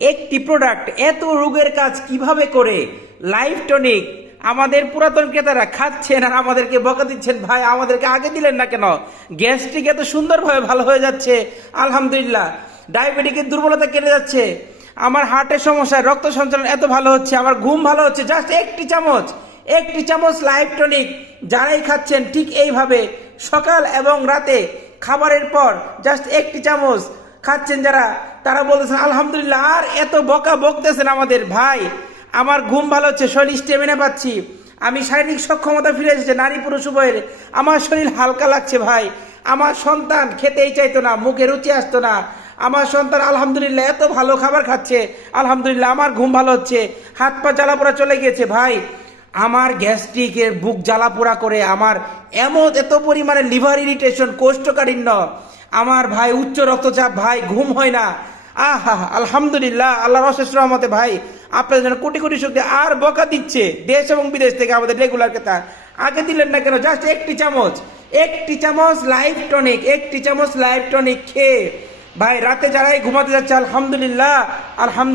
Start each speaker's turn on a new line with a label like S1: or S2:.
S1: একটি প্রোডাক্ট এত রোগের কাজ কীভাবে করে? লাইফ টনিক আমাদের পুরাতন ক্রেতারা খাচ্ছেন আর আমাদেরকে বকা দিচ্ছেন, ভাই, আমাদেরকে আগে দিলেন না কেন? গ্যাস্ট্রিক এত সুন্দরভাবে ভালো হয়ে যাচ্ছে। আলহামদুলিল্লাহ, ডায়াবেটিকের দুর্বলতা কেটে যাচ্ছে। আমার হার্টের সমস্যা, রক্ত সঞ্চালন এত ভালো হচ্ছে, আমার ঘুম ভালো হচ্ছে। জাস্ট একটি চামচ একটি চামচ লাইফ টনিক যারাই খাচ্ছেন ঠিক এইভাবে সকাল এবং রাতে খাবারের পর জাস্ট একটি চামচ খাচ্ছেন যারা, তারা বলতেছেন, আলহামদুলিল্লাহ, আর এত বকা বকতেছেন আমাদের ভাই। আমার ঘুম ভালো হচ্ছে, শরীর স্টেমিনা পাচ্ছি। আমি শারীরিক সক্ষমতা ফিরে এসেছে, নারী পুরুষ উভয়ের। আমার শরীর হালকা লাগছে ভাই। আমার সন্তান খেতেই চাইতো না, মুখে রুচি আসতো না। আমার সন্তান আলহামদুলিল্লাহ এত ভালো খাবার খাচ্ছে। আলহামদুলিল্লাহ আমার ঘুম ভালো হচ্ছে। হাত পা জ্বালাপোড়া চলে গিয়েছে ভাই। আমার গ্যাস্ট্রিকের বুক জ্বালাপোড়া করে, আমার এমন এত পরিমাণে লিভার ইরিটেশন, কোষ্ঠকাঠিন্য। আমার ভাই উচ্চ রক্তচাপ, ভাই ঘুম হয় না। আহা, আলহামদুলিল্লাহ, আল্লাহর অশেষ রহমতে ভাই, আপনাদের জন্য কোটি কোটি শক্তি আর বকা দিচ্ছে দেশ এবং বিদেশ থেকে আমাদের রেগুলার ক্রেতা। আগে দিলেন না কেন? জাস্ট একটি চামচ। একটি চামচ লাইফ টনিক, একটি চামচ লাইফ টনিক খেয়ে। ভাই, রাতে যারাই ঘুমাতে যাচ্ছে, আলহামদুলিল্লাহ আলহামদুলিল্লাহ।